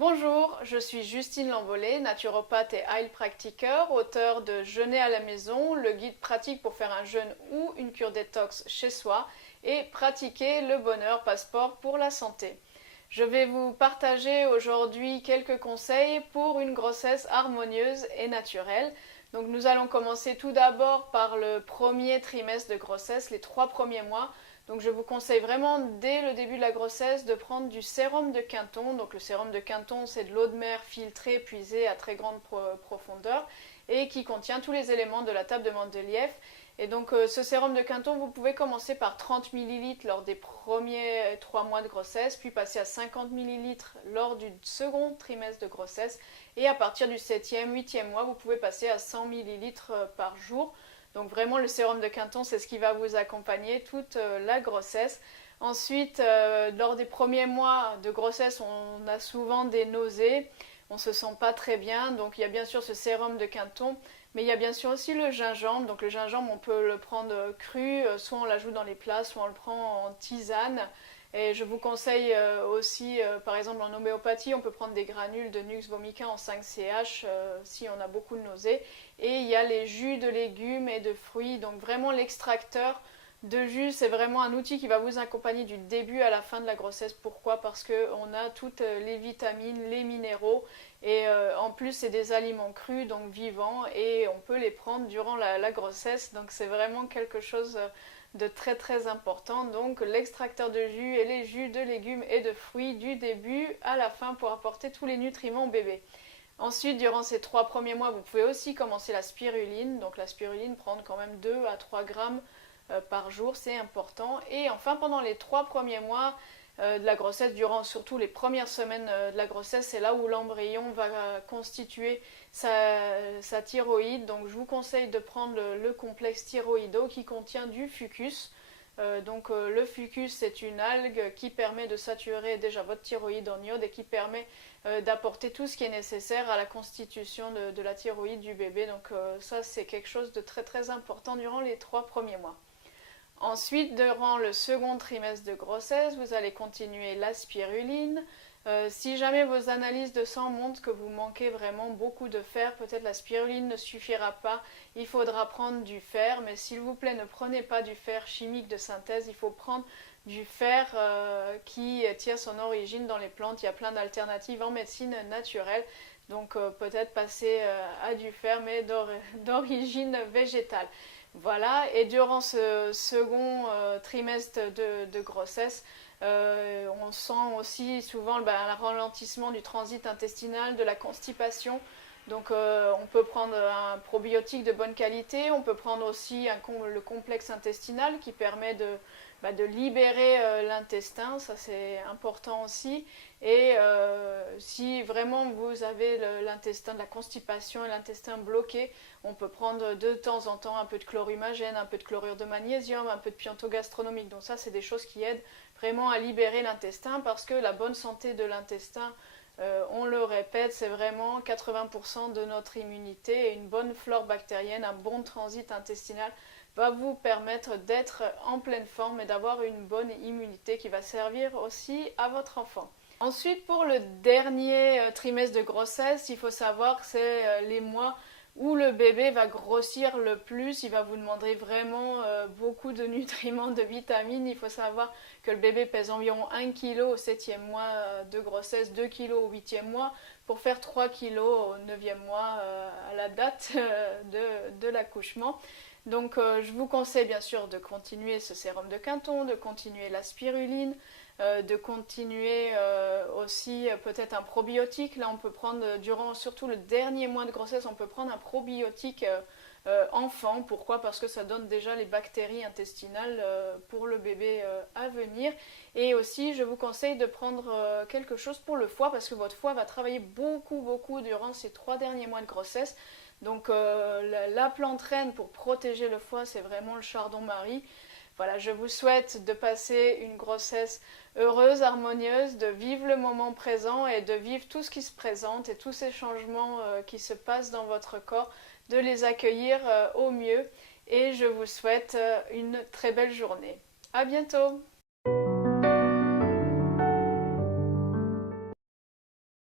Bonjour, je suis Justine Lambollet, naturopathe et heilpraktiker, auteure de Jeûner à la maison, le guide pratique pour faire un jeûne ou une cure détox chez soi et pratiquer le bonheur passeport pour la santé. Je vais vous partager aujourd'hui quelques conseils pour une grossesse harmonieuse et naturelle. Donc nous allons commencer tout d'abord par le premier trimestre de grossesse, les 3 premiers mois. Donc je vous conseille vraiment dès le début de la grossesse de prendre du sérum de Quinton. Donc le sérum de Quinton, c'est de l'eau de mer filtrée, puisée à très grande profondeur et qui contient tous les éléments de la table de Mendeleïev. Et donc ce sérum de Quinton, vous pouvez commencer par 30 ml lors des premiers 3 mois de grossesse, puis passer à 50 ml lors du second trimestre de grossesse. Et à partir du 7e, 8e mois, vous pouvez passer à 100 ml par jour. Donc vraiment le sérum de Quinton, c'est ce qui va vous accompagner toute la grossesse. Ensuite, lors des premiers mois de grossesse, on a souvent des nausées, on ne se sent pas très bien. Donc il y a bien sûr ce sérum de Quinton, mais il y a bien sûr aussi le gingembre. Donc le gingembre, on peut le prendre cru, soit on l'ajoute dans les plats, soit on le prend en tisane. Et je vous conseille aussi, par exemple en homéopathie, on peut prendre des granules de Nux vomica en 5 CH si on a beaucoup de nausées. Et il y a les jus de légumes et de fruits, donc vraiment l'extracteur de jus, c'est vraiment un outil qui va vous accompagner du début à la fin de la grossesse. Pourquoi? Parce qu'on a toutes les vitamines, les minéraux, et en plus c'est des aliments crus, donc vivants, et on peut les prendre durant la grossesse, donc c'est vraiment quelque chose de très très important. Donc l'extracteur de jus et les jus de légumes et de fruits du début à la fin pour apporter tous les nutriments au bébé. Ensuite, durant ces 3 premiers mois, vous pouvez aussi commencer la spiruline. Donc la spiruline, prendre quand même 2 à 3 grammes par jour, c'est important. Et enfin, pendant les 3 premiers mois de la grossesse, durant surtout les premières semaines de la grossesse, c'est là où l'embryon va constituer sa thyroïde. Donc je vous conseille de prendre le complexe thyroïdo qui contient du fucus. Le fucus, c'est une algue qui permet de saturer déjà votre thyroïde en iode et qui permet d'apporter tout ce qui est nécessaire à la constitution de la thyroïde du bébé. Donc ça, c'est quelque chose de très très important durant les 3 premiers mois. Ensuite, durant le second trimestre de grossesse, vous allez continuer la spiruline. Si jamais vos analyses de sang montrent que vous manquez vraiment beaucoup de fer, peut-être la spiruline ne suffira pas, il faudra prendre du fer, mais s'il vous plaît, ne prenez pas du fer chimique de synthèse, il faut prendre du fer qui tire son origine dans les plantes. Il y a plein d'alternatives en médecine naturelle, donc peut-être passer à du fer, mais d'origine végétale. Voilà, et durant ce second trimestre de grossesse, on sent aussi souvent un ralentissement du transit intestinal, de la constipation. Donc on peut prendre un probiotique de bonne qualité, on peut prendre aussi le complexe intestinal qui permet de libérer l'intestin, ça c'est important aussi. Et si vraiment vous avez l'intestin, de la constipation et l'intestin bloqué, on peut prendre de temps en temps un peu de chlorhumagène, un peu de chlorure de magnésium, un peu de pianto gastronomique. Donc ça c'est des choses qui aident vraiment à libérer l'intestin, parce que la bonne santé de l'intestin, on le répète, c'est vraiment 80% de notre immunité, et une bonne flore bactérienne, un bon transit intestinal va vous permettre d'être en pleine forme et d'avoir une bonne immunité qui va servir aussi à votre enfant. Ensuite, pour le dernier trimestre de grossesse, il faut savoir que c'est les mois où le bébé va grossir le plus. Il va vous demander vraiment beaucoup de nutriments, de vitamines. Il faut savoir que le bébé pèse environ 1 kg au 7e mois de grossesse, 2 kg au 8e mois, pour faire 3 kg au 9e mois à la date de l'accouchement. Donc je vous conseille bien sûr de continuer ce sérum de Quinton, de continuer la spiruline, de continuer aussi peut-être un probiotique. Là on peut prendre, durant surtout le dernier mois de grossesse, on peut prendre un probiotique enfant. Pourquoi? Parce que ça donne déjà les bactéries intestinales pour le bébé à venir. Et aussi je vous conseille de prendre quelque chose pour le foie, parce que votre foie va travailler beaucoup durant ces 3 derniers mois de grossesse. Donc la plante reine pour protéger le foie, c'est vraiment le chardon-marie. Voilà, je vous souhaite de passer une grossesse heureuse, harmonieuse, de vivre le moment présent et de vivre tout ce qui se présente et tous ces changements qui se passent dans votre corps, de les accueillir au mieux. Et je vous souhaite une très belle journée. À bientôt!